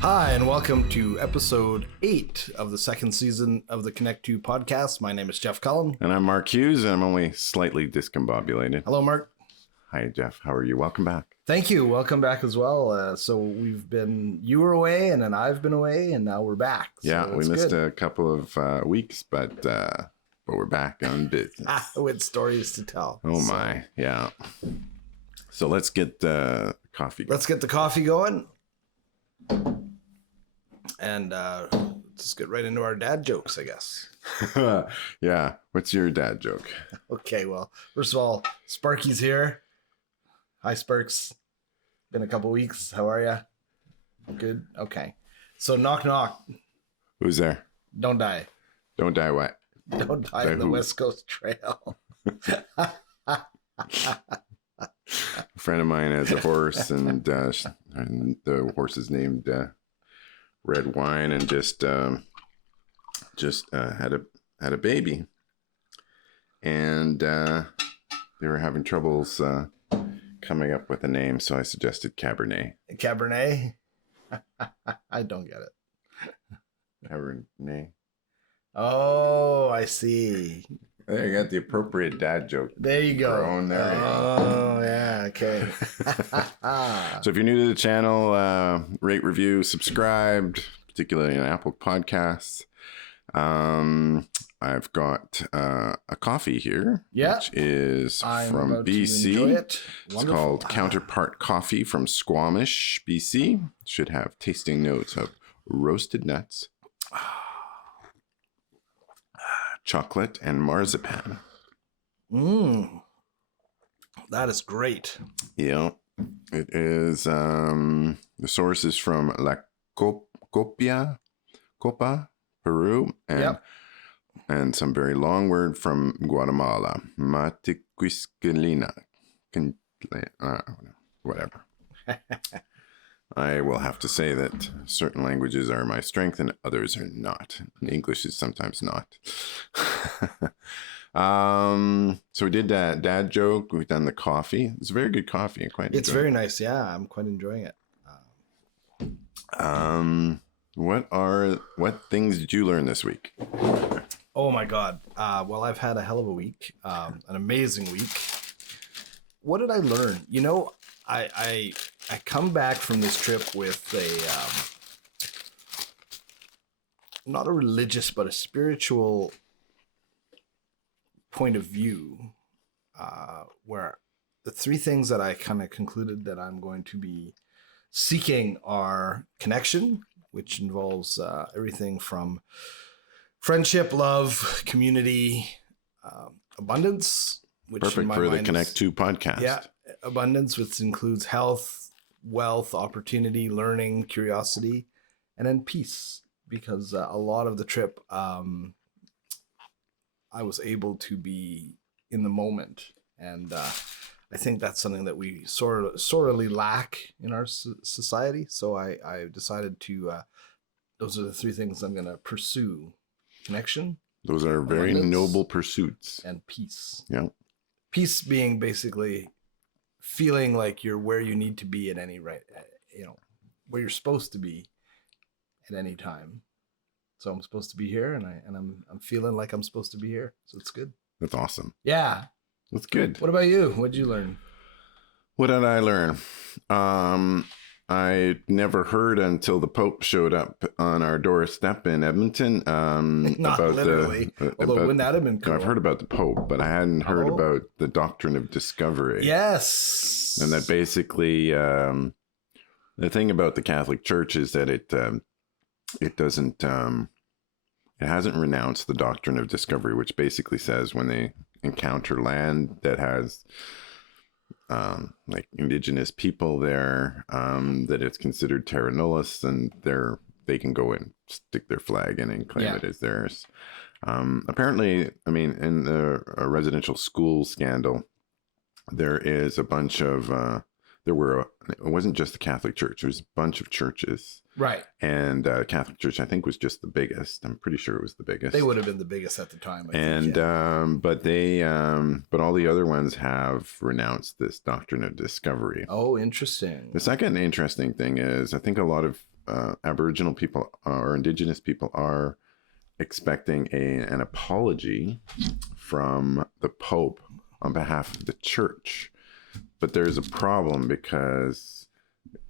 Hi, and welcome to episode 8 of the second season of the Connect2 podcast. My name is Jeff Cullen. And I'm Mark Hughes, and I'm only slightly discombobulated. Hello, Mark. Hi, Jeff. How are you? Welcome back. Thank you. Welcome back as well. You were away, and then I've been away, and now we're back. So yeah, we missed a couple of weeks, but we're back on business. With stories to tell. Oh, my. Yeah. So let's get coffee going. Let's get the coffee going. And let's get right into our dad jokes, I guess. Yeah. What's your dad joke? Okay, well, first of all, Sparky's here. Hi, Sparks. Been a couple weeks. How are you? Good? Okay. So, knock, knock. Who's there? Don't die. Don't die what? Don't die on the West Coast Trail. A friend of mine has a horse, and the horse is named Red Wine, and just had a baby, and they were having troubles coming up with a name, so I suggested Cabernet. Cabernet? I don't get it. Cabernet. Oh, I see. There, you got the appropriate dad joke. There you go. There yeah, okay. So if you're new to the channel, rate, review, subscribe, particularly on Apple Podcasts. I've got a coffee here, which is from BC. It's called Counterpart Coffee from Squamish, BC. Should have tasting notes of roasted nuts, chocolate, and marzipan. That is great. Yeah, it is. The source is from La Copa, Peru, and some very long word from Guatemala, Matiquisquilina, whatever. I will have to say that certain languages are my strength and others are not. English is sometimes not. So we did that dad joke. We've done the coffee. It's a very good coffee. It's very nice. Yeah, I'm quite enjoying it. What things did you learn this week? Oh my God. Well, I've had a hell of a week. An amazing week. What did I learn? You know, I come back from this trip with not a religious, but a spiritual point of view, where the three things that I kind of concluded that I'm going to be seeking are connection, which involves everything from friendship, love, community, abundance, which perfect for the Connect2 podcast. Yeah, abundance, which includes health, wealth, opportunity, learning, curiosity, and then peace. Because a lot of the trip, I was able to be in the moment, and I think that's something that we sorely lack in our society. So I decided to. Those are the three things I'm going to pursue: connection. Those are very noble pursuits. And peace. Yeah. Peace being basically feeling like you're where you need to be at where you're supposed to be at any time. So I'm supposed to be here, and I'm feeling like I'm supposed to be here. So it's good. That's awesome. Yeah. That's good. What about you? What did you learn? What did I learn? I never heard until the Pope showed up on our doorstep in Edmonton. Not about literally. Although wouldn't that have been cool? I've heard about the Pope, but I hadn't heard about the Doctrine of Discovery. Yes. And that basically, the thing about the Catholic Church is that it doesn't, it hasn't renounced the Doctrine of Discovery, which basically says when they encounter land that has like indigenous people there, that it's considered terra nullius, and they can go and stick their flag in and claim it as theirs. Apparently, I mean, in the residential school scandal, there is a bunch of it wasn't just the Catholic Church. There's a bunch of churches. Right. And Catholic Church, I think, was just the biggest. I'm pretty sure it was the biggest. They would have been the biggest at the time. But all the other ones have renounced this Doctrine of Discovery. Oh, interesting. The second interesting thing is, I think a lot of Aboriginal people or Indigenous people are expecting an apology from the Pope on behalf of the church. But there's a problem because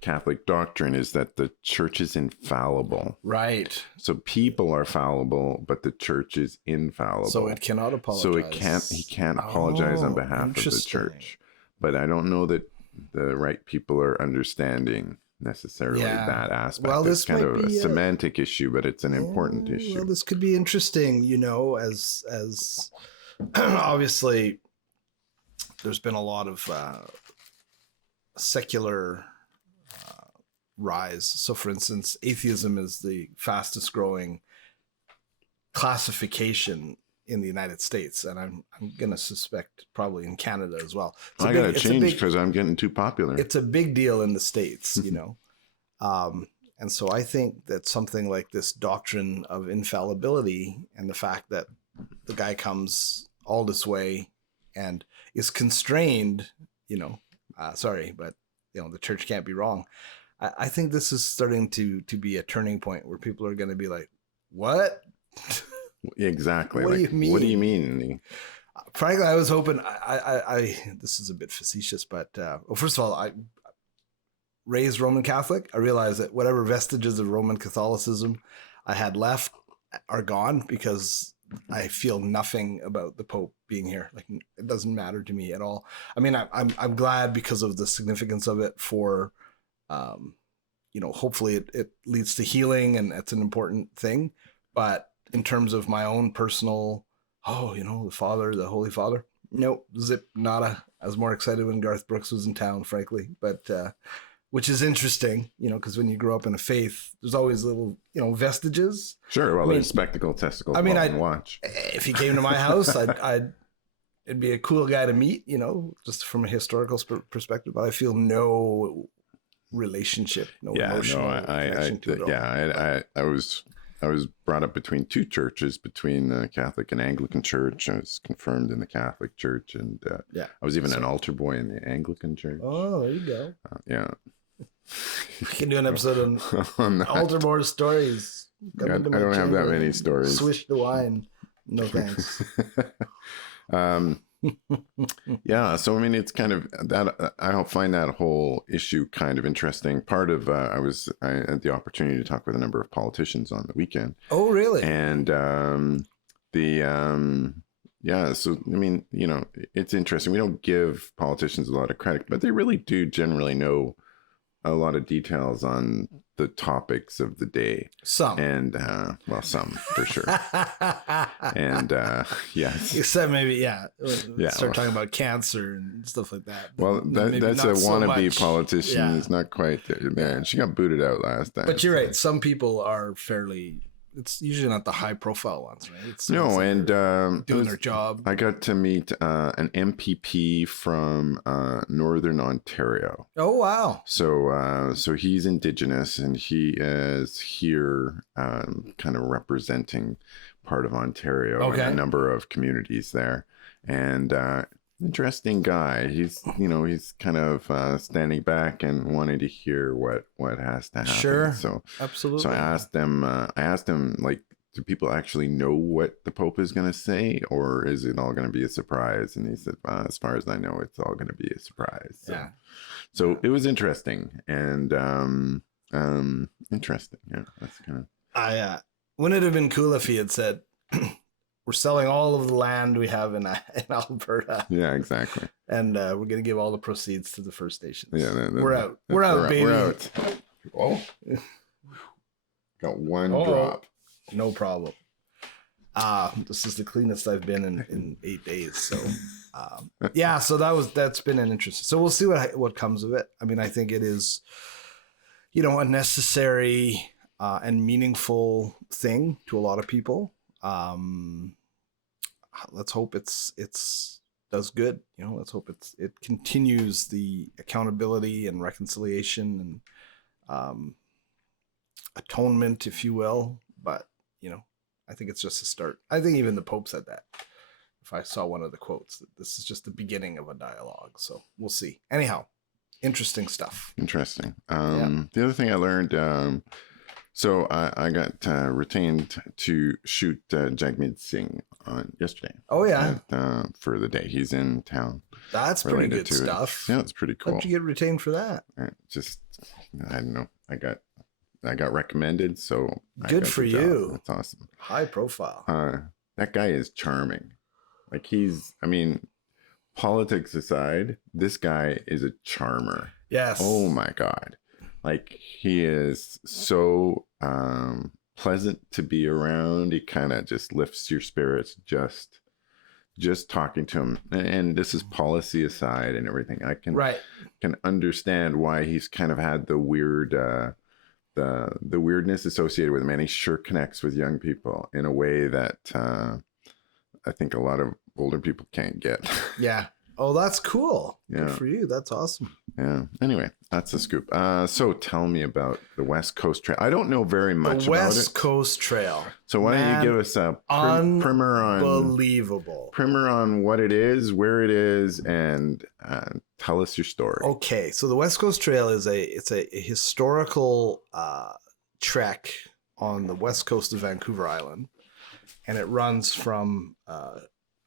Catholic doctrine is that the church is infallible. Right. So people are fallible, but the church is infallible. So it cannot apologize. So he can't apologize on behalf of the church. But I don't know that the right people are understanding necessarily that aspect. Well, it's kind of a semantic issue, but it's an important issue. Well, this could be interesting, you know, as obviously there's been a lot of secular rise. So for instance, atheism is the fastest growing classification in the United States, and I'm going to suspect probably in Canada as well. I got to change because I'm getting too popular. It's a big deal in the States, you know. And so I think that something like this doctrine of infallibility and the fact that the guy comes all this way and is constrained, you know, sorry, but you know, the church can't be wrong. I think this is starting to be a turning point where people are going to be like, what? Exactly. What do you mean? What do you mean? Frankly, I was hoping I this is a bit facetious, but well, first of all, I raised Roman Catholic. I realized that whatever vestiges of Roman Catholicism I had left are gone because I feel nothing about the Pope being here. Like, it doesn't matter to me at all. I mean, I'm glad because of the significance of it for, you know, hopefully it leads to healing, and it's an important thing. But in terms of my own personal, you know, the Father, the Holy Father, nope, zip, nada. I was more excited when Garth Brooks was in town, frankly. But which is interesting, you know, because when you grow up in a faith, there's always little, you know, vestiges. Sure. Well, there's spectacle, testicles, and watch. If he came to my house, it'd be a cool guy to meet, you know, just from a historical perspective. But I feel no relationship, emotional connection to it all. I was brought up between two churches, between the Catholic and Anglican Church. I was confirmed in the Catholic Church, and I was even an altar boy in the Anglican Church. Oh, there you go. Yeah. We can do an episode on altar boy stories. I don't have that many stories. Swish the wine. No thanks. Yeah, so I mean, it's kind of that. I find that whole issue kind of interesting. Part of I had the opportunity to talk with a number of politicians on the weekend. Oh, really? And yeah, so I mean, you know, it's interesting. We don't give politicians a lot of credit, but they really do generally know a lot of details on the topics of the day. Some. And, well, some for sure. And, yes. Except maybe, start talking about cancer and stuff like that. Well, that's a wannabe politician. It's not quite there. And she got booted out last time. But you're right. Some people are fairly... It's usually not the high profile ones, right? It's doing their job. I got to meet an MPP from Northern Ontario. Oh, wow. So he's Indigenous, and he is here kind of representing part of Ontario and a number of communities there. And interesting guy. He's kind of standing back and wanting to hear what has to happen. Sure. So absolutely. So I asked him, like, do people actually know what the Pope is going to say, or is it all going to be a surprise? And he said, as far as I know, it's all going to be a surprise. So it was interesting and interesting. Yeah, that's kind of. Wouldn't it have been cool if he had said, we're selling all of the land we have in Alberta. Yeah, exactly. And we're going to give all the proceeds to the First Nations. Yeah, we're out. We're out, baby. We're out. Oh, got one drop. No problem. This is the cleanest I've been in 8 days. So, so that's been an interesting. So we'll see what comes of it. I mean, I think it is, you know, a necessary and meaningful thing to a lot of people. Let's hope it's does good. You know, let's hope it continues the accountability and reconciliation and atonement, if you will. But you know, I think it's just a start. I think even the Pope said that. If I saw one of the quotes, that this is just the beginning of a dialogue. So we'll see. Anyhow, interesting stuff. Interesting. The other thing I learned, So I got retained to shoot Jagmeet Singh on yesterday. Oh yeah, for the day. He's in town. that's pretty good stuff. Yeah, it's pretty cool. How'd you get retained for that? Just I don't know. I got recommended, so good for you. That's awesome. High profile. That guy is charming. Like politics aside, this guy is a charmer. Yes. Oh my God. Like he is so pleasant to be around. He kind of just lifts your spirits just talking to him. And this is policy aside and everything. I can understand why he's kind of had the weird the weirdness associated with him, and he sure connects with young people in a way that I think a lot of older people can't get. Yeah. Oh, that's cool. Yeah. Good for you. That's awesome. Yeah. Anyway, that's the scoop. So tell me about the West Coast Trail. I don't know very much about it. The West Coast Trail. So why don't you give us a primer on what it is, where it is, and tell us your story. Okay. So the West Coast Trail is a historical trek on the west coast of Vancouver Island, and it runs from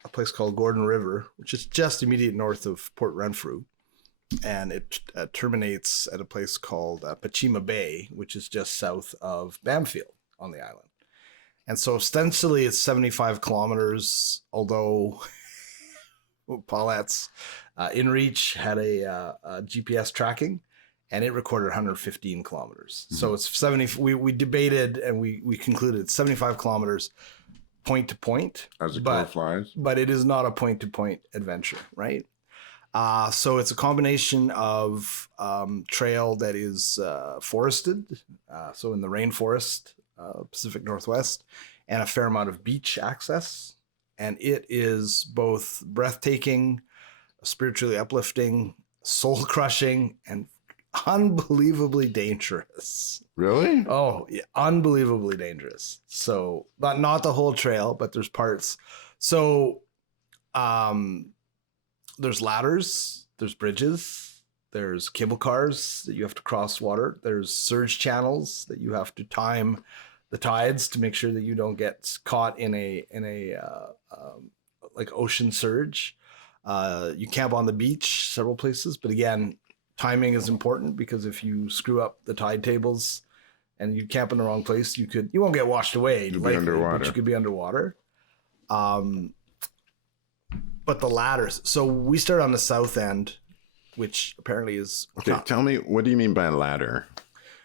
a place called Gordon River, which is just immediate north of Port Renfrew. And it terminates at a place called Pachima Bay, which is just south of Bamfield on the island. And so ostensibly it's 75 kilometers, although Paulette's InReach had a GPS tracking and it recorded 115 kilometers. Mm-hmm. So it's 70. We debated and we concluded 75 kilometers point to point, as a crow flies, but it is not a point to point adventure, right? So it's a combination of trail that is forested, so in the rainforest, Pacific Northwest, and a fair amount of beach access. And it is both breathtaking, spiritually uplifting, soul crushing, and unbelievably dangerous. Really? Oh, yeah, unbelievably dangerous. So not the whole trail, but there's parts. So there's ladders, there's bridges, there's cable cars that you have to cross water. There's surge channels that you have to time the tides to make sure that you don't get caught in a like ocean surge. You camp on the beach several places, but again, timing is important because if you screw up the tide tables and you camp in the wrong place, you won't get washed away. You'll be underwater. But you could be underwater. But the ladders. So we start on the south end, which apparently is... Okay, tell me, what do you mean by ladder?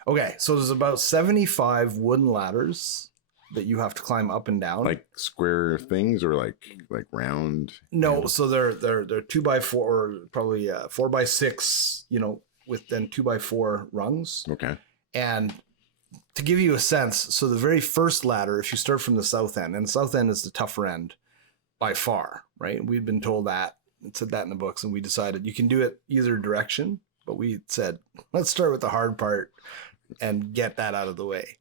Okay, so there's about 75 wooden ladders that you have to climb up and down. Like square things or like round? No, so they're 2x4 or probably 4x6, with then 2x4 rungs. Okay. And to give you a sense, so the very first ladder, if you start from the south end, and the south end is the tougher end by far, right? We'd been told that, it said that in the books, and we decided you can do it either direction, but we said, let's start with the hard part and get that out of the way.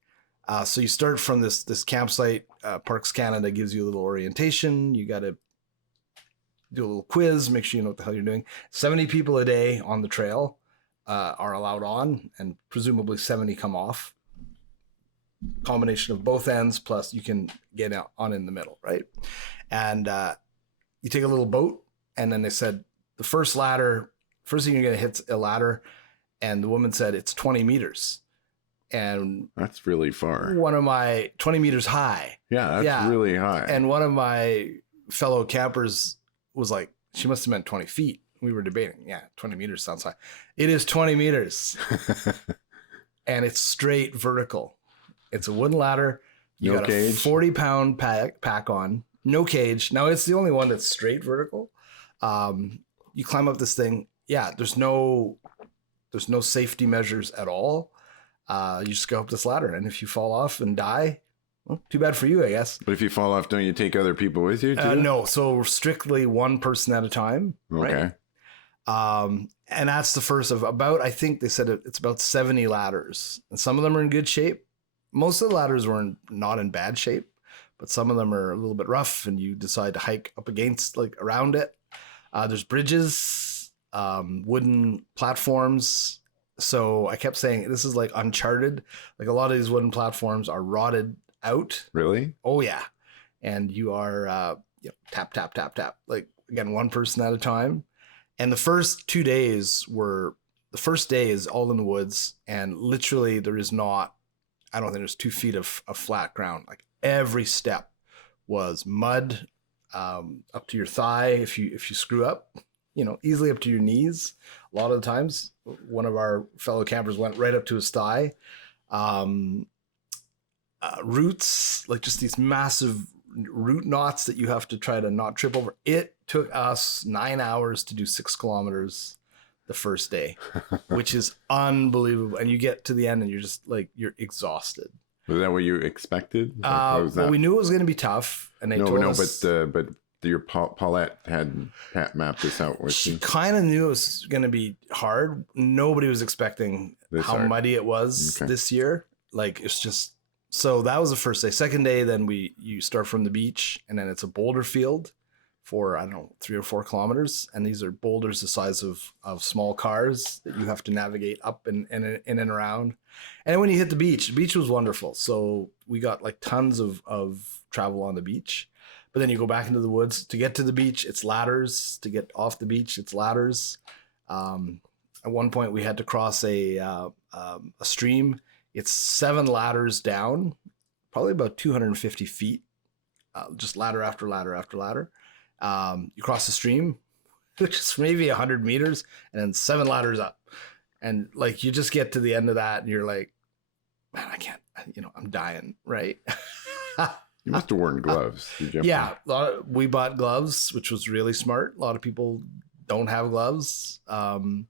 So you start from this campsite. Parks Canada gives you a little orientation. You got to do a little quiz, make sure you know what the hell you're doing. 70 people a day on the trail are allowed on, and presumably 70 come off. Combination of both ends, plus you can get on in the middle, right? And you take a little boat, and then they said the first thing you're going to hit's a ladder, and the woman said it's 20 meters. And that's really far. 20 meters high. Yeah, that's really high. And one of my fellow campers was like, she must have meant 20 feet. We were debating. Yeah, 20 meters sounds high. It is 20 meters. And it's straight vertical. It's a wooden ladder. You got cage. A 40-pound pack on. No cage. Now, it's the only one that's straight vertical. You climb up this thing. Yeah, there's no safety measures at all. You just go up this ladder, and if you fall off and die, well, too bad for you, I guess. But if you fall off, don't you take other people with you too? No, so strictly one person at a time. Okay. Right? And that's the first of about, I think they said it's about 70 ladders, and some of them are in good shape. Most of the ladders were not in bad shape, but some of them are a little bit rough, and you decide to hike up against, around it. There's bridges, wooden platforms, So I kept saying, this is like Uncharted. Like a lot of these wooden platforms are rotted out. Really? Oh yeah. And you are tap, tap, tap, tap. Like again, one person at a time. And the first 2 days the first day is all in the woods. And literally there is not, I don't think there's 2 feet of flat ground. Like every step was mud, up to your thigh. If you screw up, easily up to your knees. A lot of the times, one of our fellow campers went right up to his thigh. Roots, like just these massive root knots that you have to try to not trip over. It took us 9 hours to do 6 kilometers the first day, which is unbelievable. And you get to the end and you're just like, you're exhausted. Was that what you expected? Well, we knew it was going to be tough, and they told us. But your Paulette had mapped this out with she kind of knew it was going to be hard. Nobody was expecting how muddy it was this year. Like it's just so that was the first day. Second day, then you start from the beach, and then it's a boulder field for I don't know 3 or 4 kilometers, and these are boulders the size of small cars that you have to navigate up and around. And when you hit the beach was wonderful. So we got like tons of travel on the beach. But then you go back into the woods to get to the beach. It's ladders. To get off the beach, it's ladders. At one point, we had to cross a stream. It's 7 ladders down, probably about 250 feet, just ladder after ladder after ladder. You cross the stream, which is maybe 100 meters, and then 7 ladders up. And like you just get to the end of that, and you're like, man, I can't. I'm dying, right? You must have worn gloves. Yeah, we bought gloves, which was really smart. A lot of people don't have gloves. And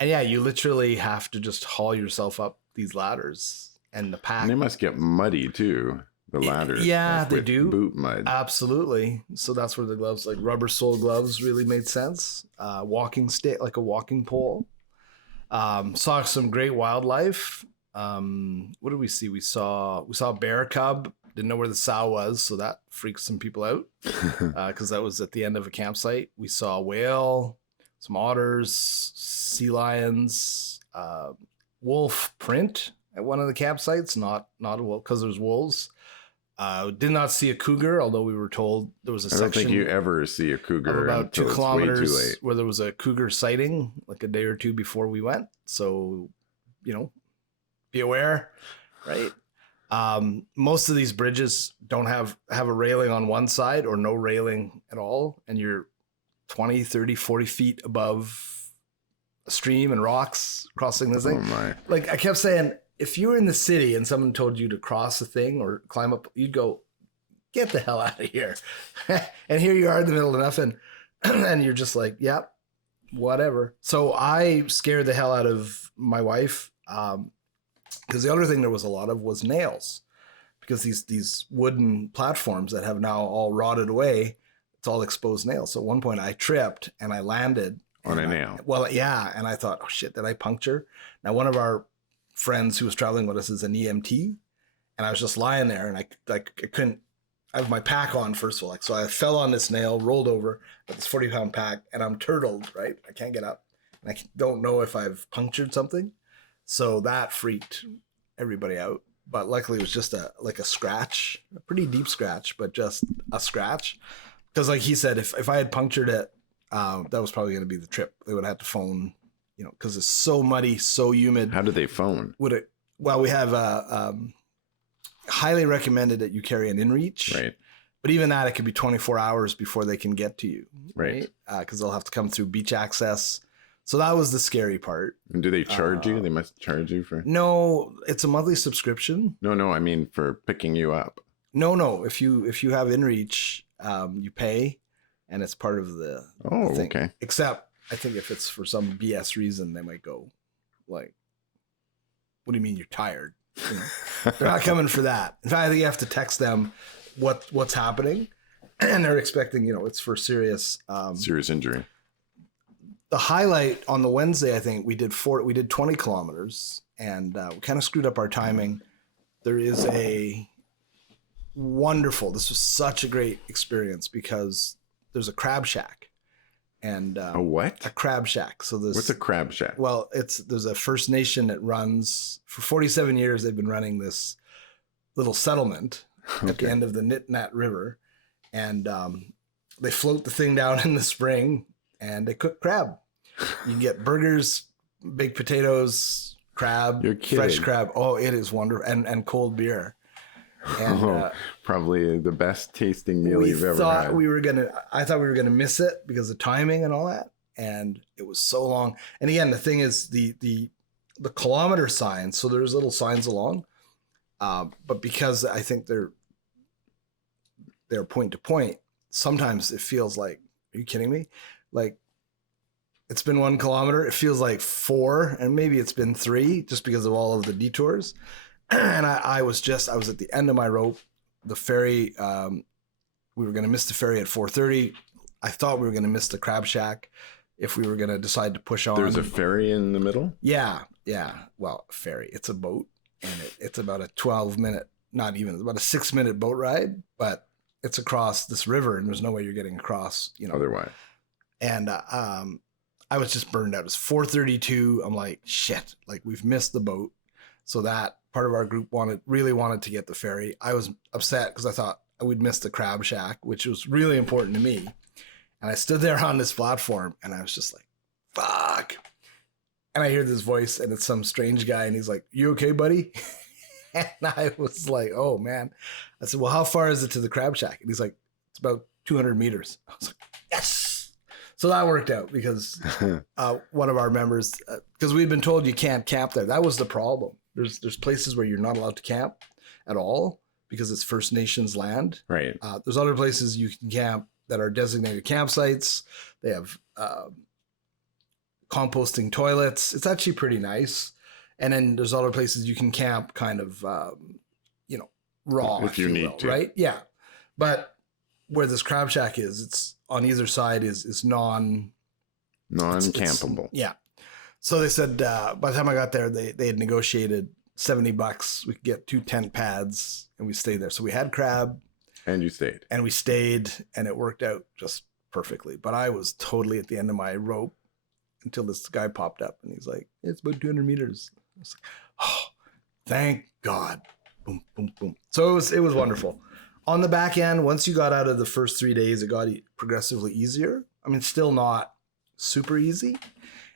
yeah, you literally have to just haul yourself up these ladders and the pack. And they must get muddy too, the ladders. Yeah, they do. Boot mud. Absolutely. So that's where the gloves, like rubber sole gloves, really made sense. Walking stick, like a walking pole. Saw some great wildlife. What did we see? We saw a bear cub. Didn't know where the sow was, so that freaked some people out because that was at the end of a campsite. We saw a whale, some otters, sea lions, wolf print at one of the campsites. Not a wolf because there's wolves. Did not see a cougar, although we were told there was a section. I don't think you ever see a cougar about 2 kilometers where there was a cougar sighting, like a day or two before we went. So, be aware, right? Most of these bridges don't have a railing on one side or no railing at all. And you're 20, 30, 40 feet above a stream and rocks crossing this thing. Oh my. Like I kept saying, if you were in the city and someone told you to cross a thing or climb up, you'd go, get the hell out of here. And here you are in the middle of nothing. And you're just like, yep, whatever. So I scared the hell out of my wife. Because the other thing there was a lot of was nails, because these wooden platforms that have now all rotted away, it's all exposed nails. So at one point I tripped and I landed on a nail. Well, yeah. And I thought, oh shit, did I puncture? Now, one of our friends who was traveling with us is an EMT, and I was just lying there and I couldn't, I have my pack on first of all. Like, so I fell on this nail, rolled over with this 40-pound pack, and I'm turtled, right? I can't get up. And I don't know if I've punctured something. So that freaked everybody out. But luckily it was just a scratch, a pretty deep scratch, but just a scratch. Because like he said, if I had punctured it, that was probably going to be the trip. They would have to phone, because it's so muddy, so humid. How do they phone? Well, we have highly recommended that you carry an inReach. Right. But even that, it could be 24 hours before they can get to you. Right. Because they'll have to come through beach access. So that was the scary part. And do they charge you? They must charge you for... No, it's a monthly subscription. No, I mean for picking you up. No. If you have inReach, you pay, and it's part of the thing. Okay. Except, I think if it's for some BS reason, they might go, like, what do you mean you're tired? They're not coming for that. In fact, I think you have to text them what's happening, and they're expecting, it's for serious injury. The highlight on the Wednesday, I think we did 20 kilometers, and we kind of screwed up our timing. There is this was such a great experience because there's a crab shack, and A what? a crab shack. So there's What's a crab shack? well, there's a First Nation that runs for 47 years. They've been running this little settlement at the end of the Nitnat River, and they float the thing down in the spring and they cook crab. You can get burgers, baked potatoes, crab, You're kidding. fresh crab. Oh, it is wonderful, and cold beer. And Probably the best tasting meal you've ever had. I thought we were gonna miss it because of timing and all that, and it was so long. And again, the thing is the kilometer signs. So there's little signs along, but because I think they're point to point, sometimes it feels like, are you kidding me? Like, it's been 1 kilometer. It feels like 4, and maybe it's been 3 just because of all of the detours. And I was at the end of my rope. The ferry, we were going to miss the ferry at 4:30. I thought we were going to miss the crab shack if we were going to decide to push on. There's a ferry in the middle? Yeah. Well, a ferry. It's a boat, and it's about a 12-minute, not even, about a 6-minute boat ride, but it's across this river, and there's no way you're getting across, Otherwise. And I was just burned out. It's 4:32. I'm like, shit, like we've missed the boat. So that part of our group really wanted to get the ferry. I was upset because I thought we'd missed the crab shack, which was really important to me. And I stood there on this platform and I was just like, fuck. And I hear this voice, and it's some strange guy, and he's like, you okay, buddy? And I was like, oh man. I said, well, how far is it to the crab shack? And he's like, it's about 200 meters. I was like, yes. So that worked out because one of our members, because we'd been told you can't camp there. That was the problem. There's places where you're not allowed to camp at all because it's First Nations land. Right. There's other places you can camp that are designated campsites. They have composting toilets. It's actually pretty nice. And then there's other places you can camp kind of, raw, if you need to. Right? Yeah. But where this crab shack is, it's on either side is non-campable. Yeah. So they said, by the time I got there, they had negotiated $70. We could get 2 tent pads, and we stayed there. So we had crab. And you stayed. And we stayed, and it worked out just perfectly. But I was totally at the end of my rope until this guy popped up, and he's like, it's about 200 meters. I was like, oh, thank God. Boom, boom, boom. So it was wonderful. On the back end, once you got out of the first 3 days, it got progressively easier. I mean, still not super easy.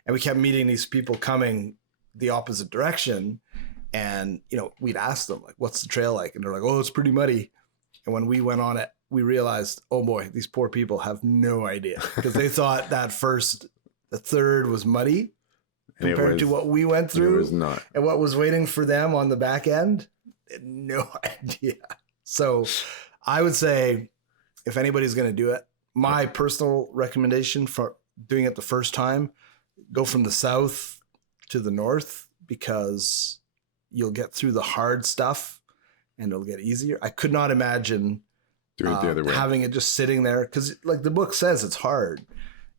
And we kept meeting these people coming the opposite direction. And, we'd ask them, like, what's the trail like? And they're like, oh, it's pretty muddy. And when we went on it, we realized, oh boy, these poor people have no idea, because they thought that the third was muddy compared to what we went through. It was not. And what was waiting for them on the back end, they had no idea. So I would say, if anybody's going to do it, my personal recommendation for doing it the first time, go from the south to the north, because you'll get through the hard stuff and it'll get easier. I could not imagine doing it the other way, having it just sitting there, because like the book says, it's hard,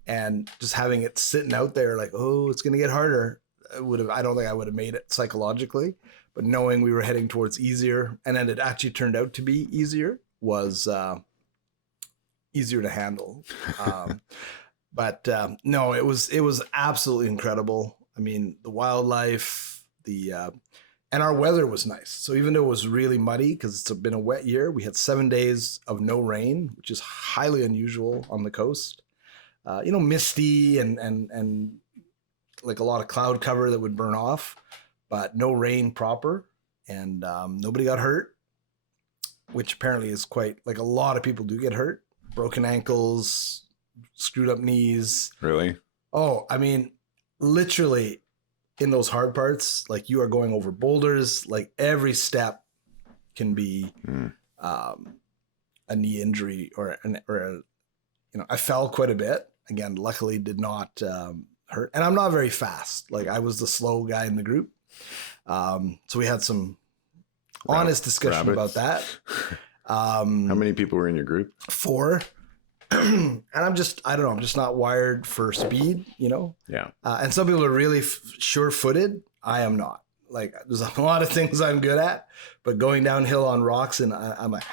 and just having it sitting out there like, oh, it's going to get harder. I don't think I would have made it psychologically, but knowing we were heading towards easier, and then it actually turned out to be easier, was easier to handle. But no, it was absolutely incredible. I mean, the wildlife, and our weather was nice. So even though it was really muddy, because it's been a wet year, we had 7 days of no rain, which is highly unusual on the coast. Misty and like a lot of cloud cover that would burn off, but no rain proper, and nobody got hurt, which apparently is quite, like, a lot of people do get hurt, broken ankles, screwed up knees. Really? Oh, I mean, literally in those hard parts, like, you are going over boulders, like every step can be a knee injury or I fell quite a bit. Again, luckily did not hurt. And I'm not very fast. Like, I was the slow guy in the group. So we had some honest discussion about that. How many people were in your group? 4. And I'm just not wired for speed, Yeah. And some people are really sure-footed. I am not. Like there's a lot of things I'm good at, but going downhill on rocks and I'm like,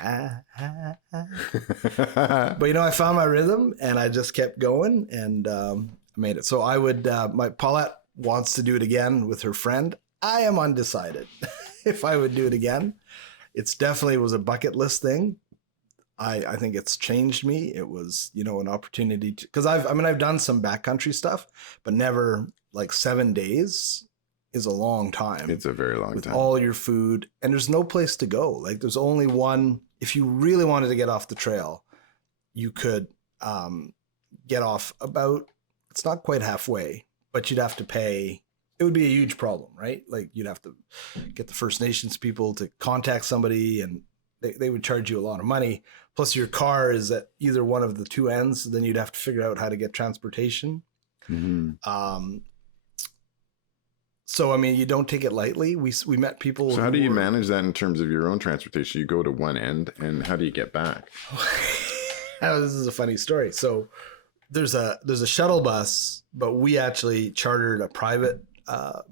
But you know, I found my rhythm and I just kept going and made it. So I would, my Paulette wants to do it again with her friend. I am undecided if I would do it again. It's definitely was a bucket list thing. I think it's changed me. It was, you know, an opportunity to, because I've done some backcountry stuff, but never like 7 days is a long time. It's a very long with time. all your food, and there's no place to go. Like there's only one. If you really wanted to get off the trail, you could get off about, it's not quite halfway, but you'd have to pay. It would be a huge problem, right? Like you'd have to get the First Nations people to contact somebody, and they would charge you a lot of money. Plus your car is at either one of the two ends. Then you'd have to figure out how to get transportation. Mm-hmm. So, I mean, you don't take it lightly. We met people. So how do you manage that in terms of your own transportation? You go to one end, and how do you get back? This is a funny story. So there's a shuttle bus, but we actually chartered a private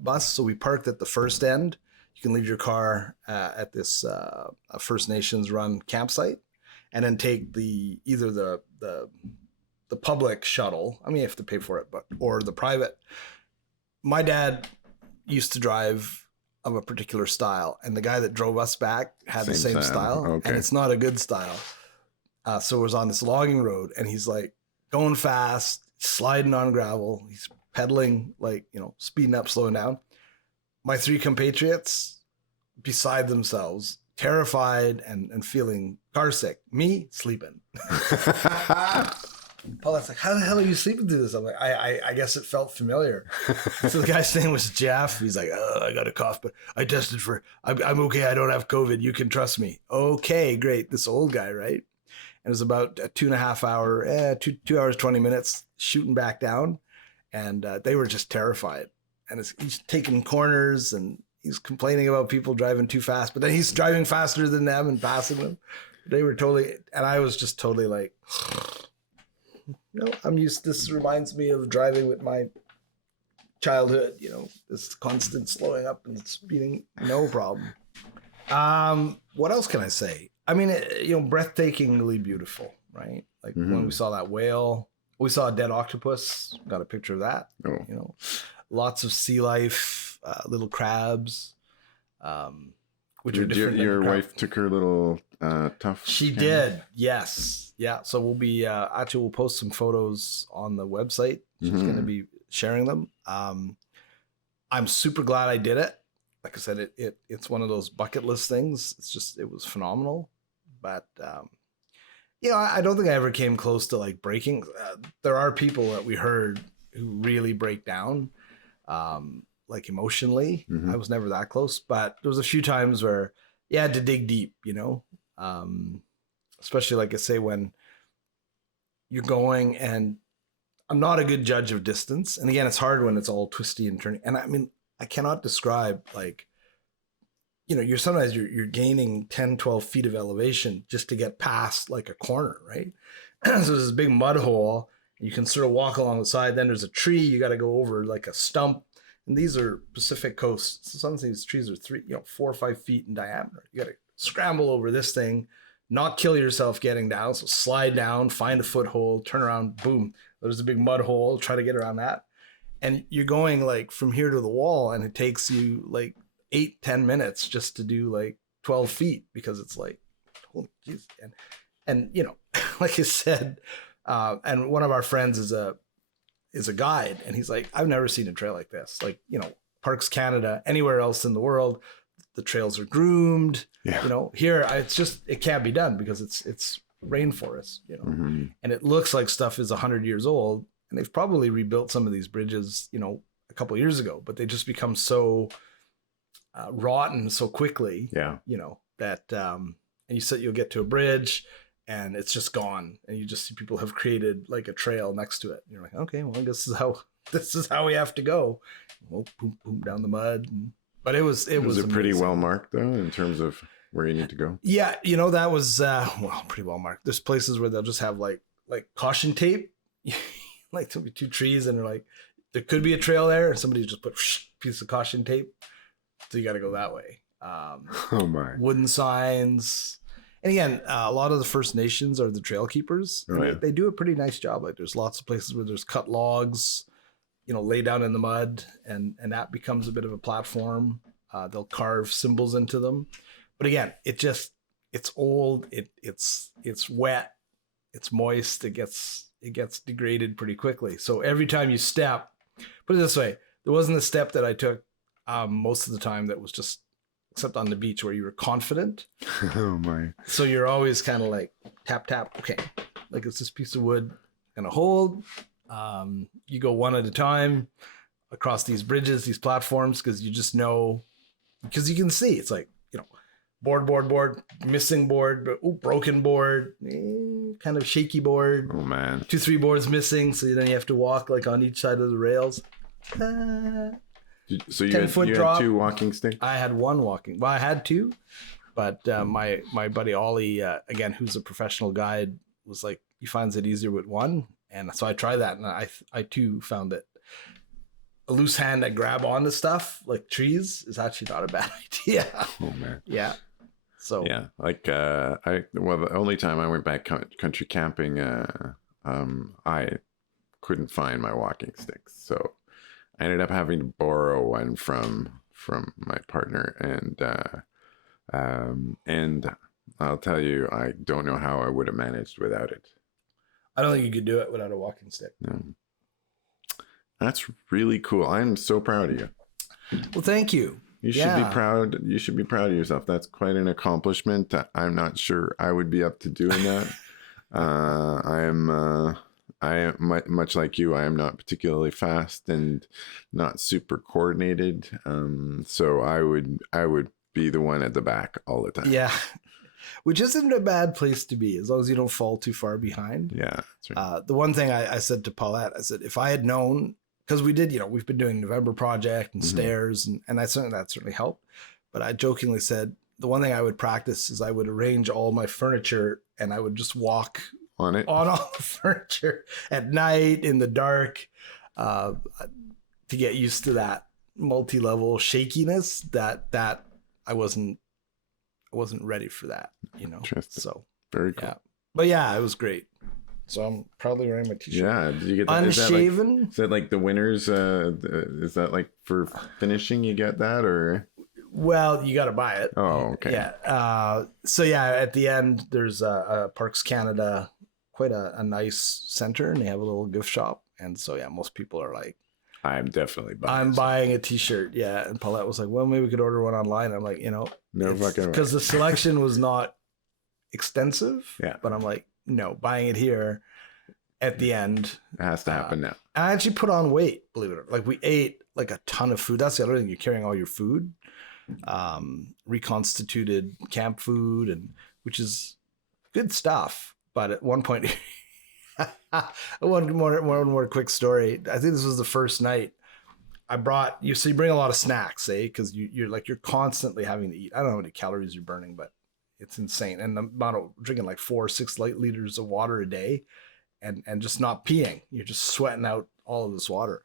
bus. So we parked at the first end. You can leave your car at this First Nations run campsite, and then take either the public shuttle. I mean, you have to pay for it, or the private. My dad used to drive of a particular style, and the guy that drove us back had the same style. Okay. And it's not a good style. So it was on this logging road, and he's like going fast, sliding on gravel. He's pedaling, like, you know, speeding up, slowing down. My three compatriots beside themselves, terrified and feeling car sick. Me sleeping. Paulette's like, how the hell are you sleeping through this? I'm like, I guess it felt familiar. So the guy's name was Jeff. He's like, oh, I got a cough, but I tested I'm okay. I don't have COVID. You can trust me. Okay, great. This old guy, right? And it was about a 2.5 hour, 2 hours, 20 minutes shooting back down. And they were just terrified. And he's taking corners and he's complaining about people driving too fast, but then he's driving faster than them and passing them. They were totally, and I was just totally like, no, this reminds me of driving with my childhood, you know, this constant slowing up and speeding, no problem. What else can I say? I mean, you know, breathtakingly beautiful, right? Like when we saw that whale, we saw a dead octopus, got a picture of that, you know, lots of sea life, little crabs, which are different. Your wife took her little tough. She did. Yes. Yeah. So we'll be, actually we'll post some photos on the website. She's going to be sharing them. I'm super glad I did it. Like I said, it's one of those bucket list things. It was phenomenal, but, you know, I don't think I ever came close to like breaking. There are people that we heard who really break down, like emotionally. I was never that close, but there was a few times where you had to dig deep, you know, especially like I say, when you're going, and I'm not a good judge of distance. And again, it's hard when it's all twisty and turning. And I mean, I cannot describe, like, you know, sometimes you're gaining 10, 12 feet of elevation just to get past like a corner, right? So there's this big mud hole. You can sort of walk along the side. Then there's a tree. You got to go over like a stump. And these are Pacific coast. So some of these trees are 4 or 5 feet in diameter. You got to scramble over this thing, not kill yourself getting down. So slide down, find a foothold, turn around, boom. There's a big mud hole. Try to get around that. And you're going like from here to the wall, and it takes you like 8-10 minutes just to do like 12 feet, because it's like, holy jeez. And you know, like I said, and one of our friends is a guide, and he's like, I've never seen a trail like this. Like, you know, Parks Canada, anywhere else in the world, the trails are groomed. Yeah. You know, here it can't be done because it's rainforest, you know, and it looks like stuff is 100 years old, and they've probably rebuilt some of these bridges, you know, a couple of years ago, but they just become so rotten so quickly. Yeah. You know, that, and you'll get to a bridge and it's just gone, and you just see people have created like a trail next to it. And you're like, okay, well, this is how we have to go. Well, boom, boom, down the mud. But it was pretty well marked though, in terms of where you need to go. Yeah. You know, that was, pretty well marked. There's places where they'll just have like caution tape, like there'll be two trees and they're like, there could be a trail there, and somebody just put a piece of caution tape. So you got to go that way. Oh my. Wooden signs. And again, a lot of the First Nations are the trail keepers. Oh, yeah. They do a pretty nice job. Like there's lots of places where there's cut logs, lay down in the mud, and that becomes a bit of a platform. They'll carve symbols into them. But again, it's old. It's wet. It's moist. It gets degraded pretty quickly. So every time you step, put it this way, there wasn't a step that I took most of the time that was just, except on the beach, where you were confident. Oh my. So you're always kind of like tap, tap. Okay. Like it's this piece of wood gonna hold. You go one at a time across these bridges, these platforms, because you just know, because you can see it's like, board, missing board, broken board, kind of shaky board. Oh man. 2-3 boards missing. So then you have to walk like on each side of the rails. So you had 2 walking sticks? I had one walking. Well, I had 2, but my buddy Ollie, again, who's a professional guide, was like, he finds it easier with 1. And so I tried that, and I too found that a loose hand that grab onto stuff like trees is actually not a bad idea. Oh man. Yeah. So yeah, like the only time I went back country camping, I couldn't find my walking sticks, so I ended up having to borrow one from my partner, and I'll tell you, I don't know how I would have managed without it. I don't think you could do it without a walking stick. No. That's really cool. I'm so proud of you. Well, thank you. You should be proud. You should be proud of yourself. That's quite an accomplishment. I'm not sure I would be up to doing that. I am much like you. I am not particularly fast and not super coordinated. So I would be the one at the back all the time. Yeah, which isn't a bad place to be, as long as you don't fall too far behind. Yeah, that's right. The one thing I said to Paulette, I said, if I had known, because we did, we've been doing November Project and stairs, and that certainly helped. But I jokingly said, the one thing I would practice is I would arrange all my furniture and I would just walk on all the furniture at night in the dark, to get used to that multi-level shakiness that I wasn't ready for that, Interesting. So very cool. Yeah. But yeah, it was great. So I'm proudly wearing my t-shirt. Yeah. Did you get that? Unshaven? Is that like the winners? Is that like for finishing you get that, or? Well, you got to buy it. Oh, okay. Yeah. So yeah, at the end, there's a Parks Canada, quite a nice center, and they have a little gift shop. And so, yeah, most people are like, I'm definitely buying I'm buying a t-shirt. Yeah. And Paulette was like, well, maybe we could order one online. I'm like, no fucking way. Because the selection was not extensive. Yeah. But I'm like, no, buying it here at the end. It has to happen now. I actually put on weight, believe it or not. Like we ate like a ton of food. That's the other thing. You're carrying all your food, reconstituted camp food, and which is good stuff. But at one point, one more quick story. I think this was the first night I brought you. So you bring a lot of snacks, because you're constantly having to eat. I don't know how many calories you're burning, but it's insane. And the amount of drinking like 4 or 6 liters of water a day, and just not peeing. You're just sweating out all of this water.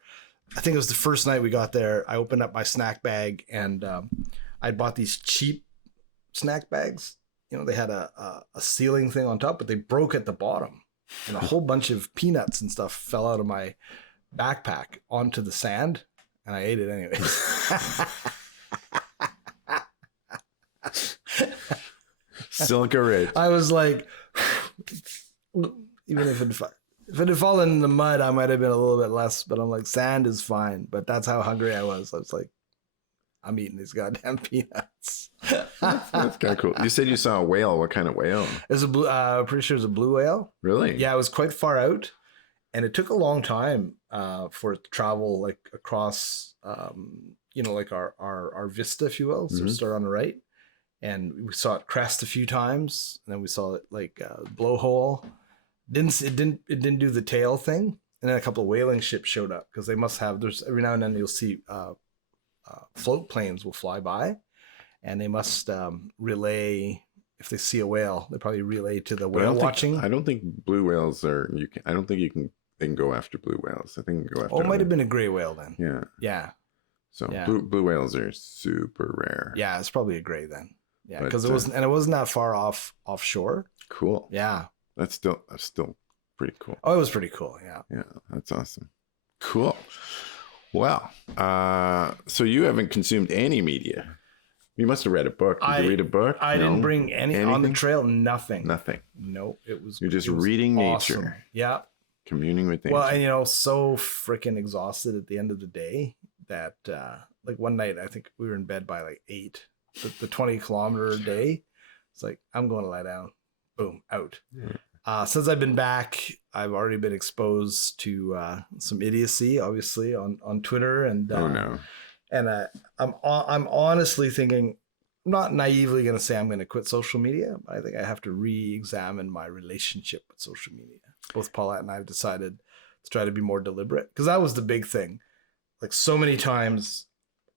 I think it was the first night we got there. I opened up my snack bag, and I bought these cheap snack bags. They had a sealing thing on top, but they broke at the bottom, and a whole bunch of peanuts and stuff fell out of my backpack onto the sand, and I ate it anyways. Silica rich. I was like, even if it had fallen in the mud, I might have been a little bit less, but I'm like, sand is fine. But that's how hungry I was. I was like, I'm eating these goddamn peanuts. That's kind of cool. You said you saw a whale. What kind of whale? It was pretty sure it was a blue whale. Really? Yeah, it was quite far out, and it took a long time for it to travel like across, like our vista, if you will. So start on the right, and we saw it crest a few times, and then we saw it like blowhole. It didn't do the tail thing, and then a couple of whaling ships showed up because they must have. There's every now and then you'll see float planes will fly by, and they must relay. If they see a whale, they probably relay to the whale watching. I don't think blue whales are. I don't think they can go after blue whales. I think you can go after. Oh, it might have been a gray whale then. Yeah. Yeah. So Yeah. blue whales are super rare. Yeah, it's probably a gray then. Yeah, But, because it wasn't that far offshore. Cool. Yeah. That's still pretty cool. Oh, it was pretty cool. Yeah. Yeah, that's awesome. Cool. Well, so you haven't consumed any media. You must have read a book. Did you read a book? I didn't bring anything on the trail. Nothing. Nothing. No, it was. You're just reading awesome. nature. Yeah. Communing with nature. Well, and so freaking exhausted at the end of the day that like one night I think we were in bed by like 8. The 20-kilometer day. It's like, I'm going to lie down. Boom, out. Yeah. Since I've been back, I've already been exposed to some idiocy, obviously, on Twitter, and oh no. And I'm honestly thinking, I'm not naively going to say I'm going to quit social media, but I think I have to re-examine my relationship with social media. Both Paulette and I have decided to try to be more deliberate, because that was the big thing. Like, so many times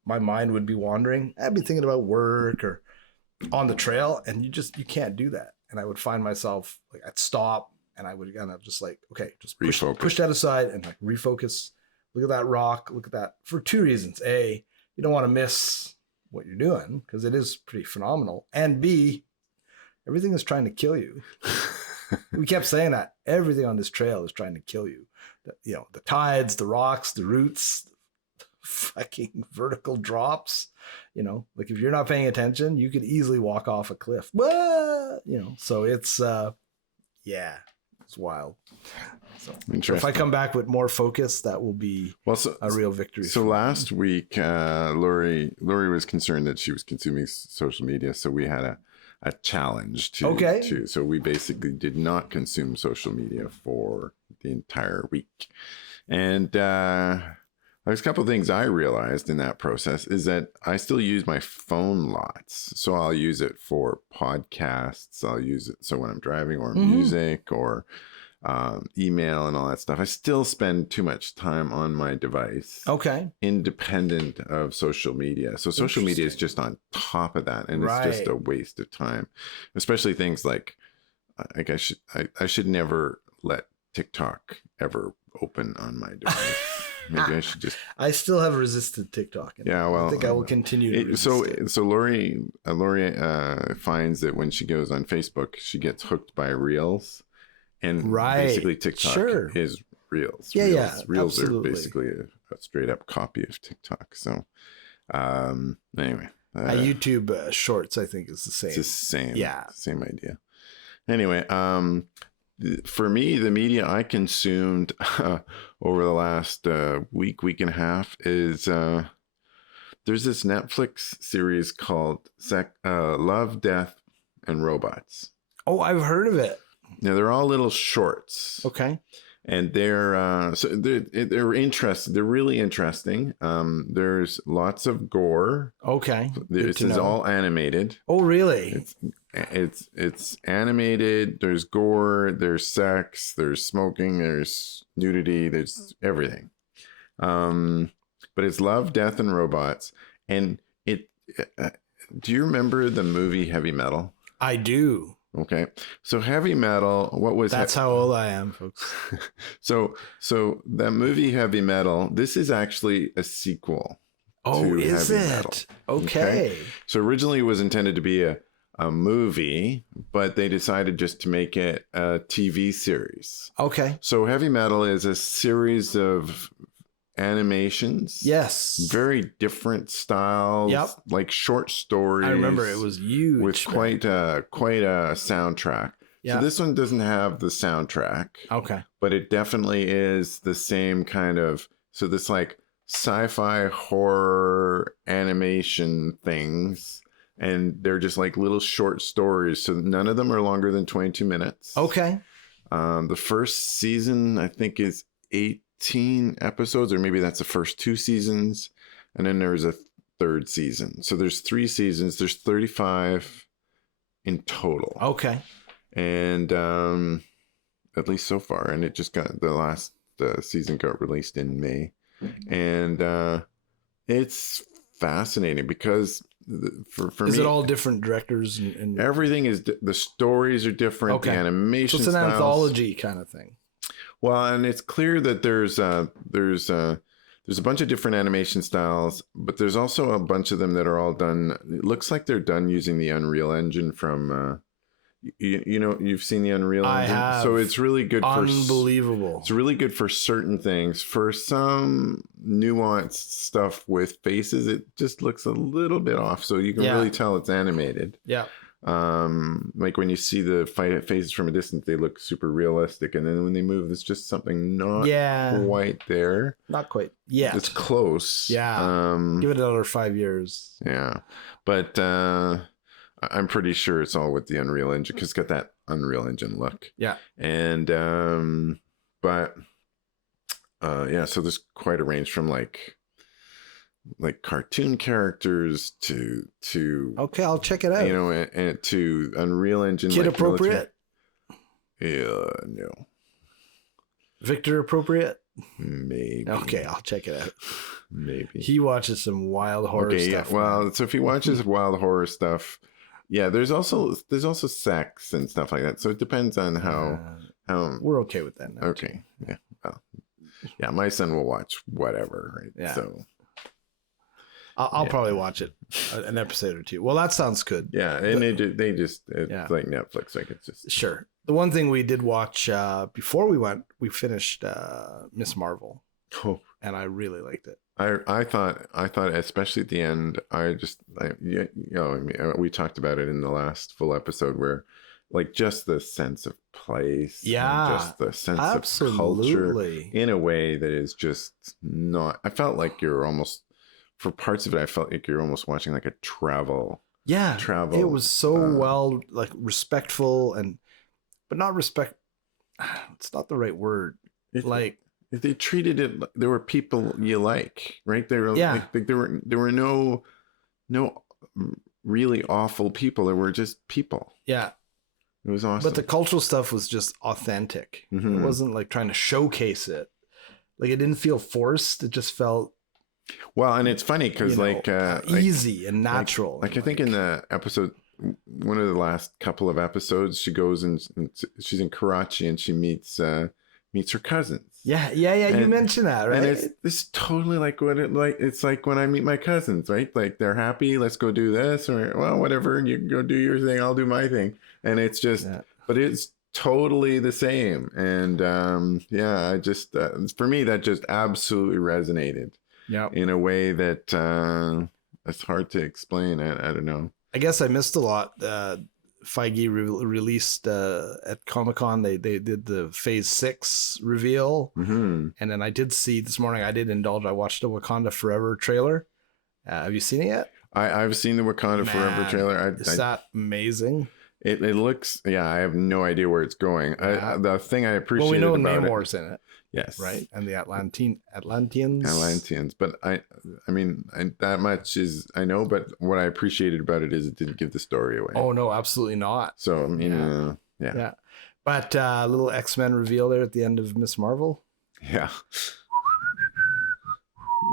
my mind would be wandering. I'd be thinking about work or on the trail, and you can't do that. And I would find myself, like, I'd stop and I would kind of just like, okay, just push that aside and like refocus. Look at that rock. Look at that for 2 reasons. A, you don't want to miss what you're doing because it is pretty phenomenal. And B, everything is trying to kill you. We kept saying that everything on this trail is trying to kill you. The tides, the rocks, the roots, fucking vertical drops. Like, if you're not paying attention, you could easily walk off a cliff. So it's it's wild. So if I come back with more focus, that will be a real victory. So last week, Lori was concerned that she was consuming social media, so we had a challenge to. So we basically did not consume social media for the entire week, and there's a couple of things I realized in that process is that I still use my phone lots. So I'll use it for podcasts. I'll use it so when I'm driving, or music, or email and all that stuff. I still spend too much time on my device. Okay. Independent of social media. So social media is just on top of that, and it's just a waste of time. Especially things like I should never let TikTok ever open on my device. Maybe I should just. I still have resisted TikTok. Yeah, well, I think I will continue to resist it. So Lori finds that when she goes on Facebook, she gets hooked by Reels, and basically TikTok is Reels. Reels are basically a straight up copy of TikTok. So anyway, YouTube Shorts, I think, is the same. It's the same. Yeah, same idea. Anyway, for me, the media I consumed over the last week and a half is there's this Netflix series called Love, Death, and Robots. Oh, I've heard of it. Now, they're all little shorts. Okay. And they're interesting. They're really interesting. There's lots of gore. Okay. This is all animated. Oh, really? It's animated. There's gore. There's sex. There's smoking. There's nudity. There's everything. But it's Love, Death, and Robots. And do you remember the movie Heavy Metal? I do. Okay. So Heavy Metal, what was That's how old I am, folks. So that movie Heavy Metal, this is actually a sequel. Oh, is Heavy Metal. Okay. So originally it was intended to be a movie, but they decided just to make it a TV series. Okay. So Heavy Metal is a series of animations. Yes. Very different styles. Yep. Like short stories. I remember it was huge. With quite a soundtrack. Yep. So this one doesn't have the soundtrack. Okay. But it definitely is the same kind of, so this like sci-fi horror animation things. And they're just like little short stories. So none of them are longer than 22 minutes. Okay. The first season, I think, is 18 episodes, or maybe that's the first 2 seasons. And then there's a third season. So there's 3 seasons. There's 35 in total. Okay. And at least so far. And it just got, the last season got released in May. And it's fascinating because for me, is it all different directors and everything is the stories are different. Okay. The animation, so it's an anthology kind of thing. Well, and it's clear that there's there's a bunch of different animation styles, but there's also a bunch of them that are all done. It looks like they're done using the Unreal Engine from. You've seen the Unreal I Engine, have. so it's really good. Unbelievable. It's really good for certain things. For some nuanced stuff with faces, it just looks a little bit off, so you can really tell it's animated. Yeah. Like when you see the faces from a distance, they look super realistic, and then when they move, it's just something not quite there. Not quite. Yeah. It's close. Yeah. Give it another 5 years. Yeah, but I'm pretty sure it's all with the Unreal Engine because it's got that Unreal Engine look. Yeah. And so there's quite a range from like cartoon characters to okay, I'll check it out. And to Unreal Engine. Kid appropriate? No. Victor appropriate? Maybe. Okay, I'll check it out. Maybe. He watches some wild horror stuff. Yeah. Well, so if he watches wild horror stuff, yeah, there's also sex and stuff like that. So it depends on how we're okay with that now. Okay. Too. Yeah. Well, yeah, my son will watch whatever, right? Yeah. So I'll probably watch it an episode or two. Well, that sounds good. Yeah, and they just it's like Netflix, like it's just sure. The one thing we did watch before we went, we finished Miss Marvel. Oh. And I really liked it. I thought especially at the end, we talked about it in the last full episode where like just the sense of place, just the sense of culture in a way that is just not. I felt like you're almost, for parts of it, I felt like you're almost watching like a travel. It was so well, like respectful but not respect. It's not the right word. They treated it. There were people you like, right? There were no really awful people. There were just people. Yeah, it was awesome. But the cultural stuff was just authentic. Mm-hmm. It wasn't like trying to showcase it. Like it didn't feel forced. It just felt well. And it's funny because easy and natural. Like I think in the episode, one of the last couple of episodes, she goes and she's in Karachi and she meets her cousins. Yeah. You mentioned that, right? And it's totally like it's like when I meet my cousins, right? Like they're happy, let's go do this, or well, whatever, you go do your thing, I'll do my thing. And it's just, but it's totally the same. And I just for me that just absolutely resonated. Yeah. In a way that it's hard to explain. I don't know. I guess I missed a lot. Feige released at Comic-Con, they did the Phase 6 reveal. Mm-hmm. And then I did see this morning, I watched the Wakanda Forever trailer. Have you seen it yet? I've seen the Wakanda Forever trailer. Is that amazing? It looks, I have no idea where it's going. The thing I appreciate we know about Namor's in it. Yes. Right. And the Atlanteans. But I mean, that much is, I know, but what I appreciated about it is it didn't give the story away. Oh, no, absolutely not. So, I mean, yeah. But a little X-Men reveal there at the end of Miss Marvel. Yeah.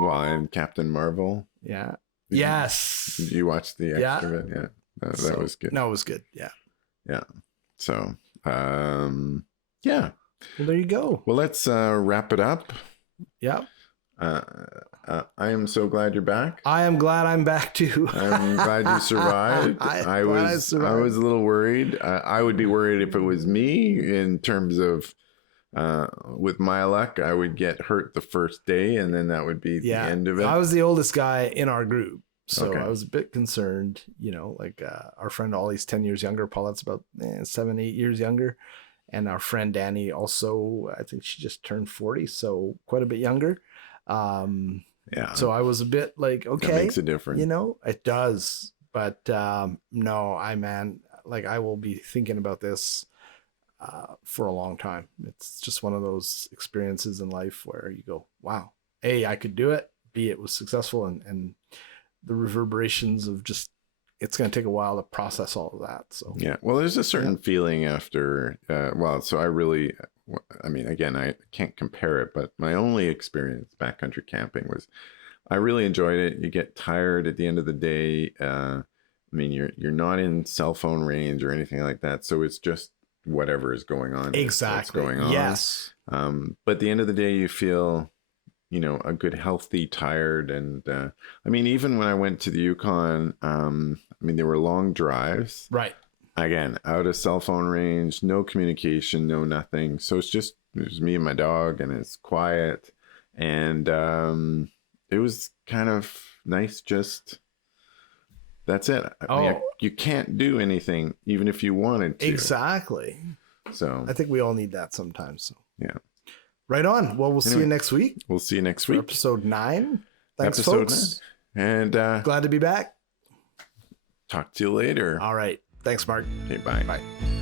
Well, and Captain Marvel. Yeah. Did you watch the extra bit? Yeah. That was good. No, it was good. Yeah. Yeah. So, Well, there you go. Well, let's wrap it up. Yeah. I am so glad you're back. I am glad I'm back too. I'm glad you survived. I was a little worried. I would be worried if it was me in terms of with my luck, I would get hurt the first day and then that would be the end of it. I was the oldest guy in our group. So okay. I was a bit concerned, our friend Ollie's 10 years younger. Paulette's about 7, 8 years younger. And our friend Danny also, I think she just turned 40, so quite a bit younger. So I was a bit like, okay. That makes a difference. It does. But no, I will be thinking about this for a long time. It's just one of those experiences in life where you go, wow, A, I could do it. B, it was successful. And the reverberations of just, it's going to take a while to process all of that. So well, there's a certain feeling after. So I mean, again, I can't compare it, but my only experience backcountry camping was, I really enjoyed it. You get tired at the end of the day. I mean, you're not in cell phone range or anything like that, so it's just whatever is going on. Exactly. What's going on. Yes. But at the end of the day, you feel you know, a good healthy tired. And I mean, even when I went to the Yukon, I mean, there were long drives, Right. again, out of cell phone range, no communication, no nothing. So it was me and my dog, and it's quiet. And it was kind of nice. Just that's it. I mean, you can't do anything even if you wanted to. Exactly. So I think we all need that sometimes. So. Yeah. Right on. Well, we'll see you next week. We'll see you next For week. episode 9. Thanks, episode folks. 9. And glad to be back. Talk to you later. All right. Thanks, Mark. Okay, bye. Bye.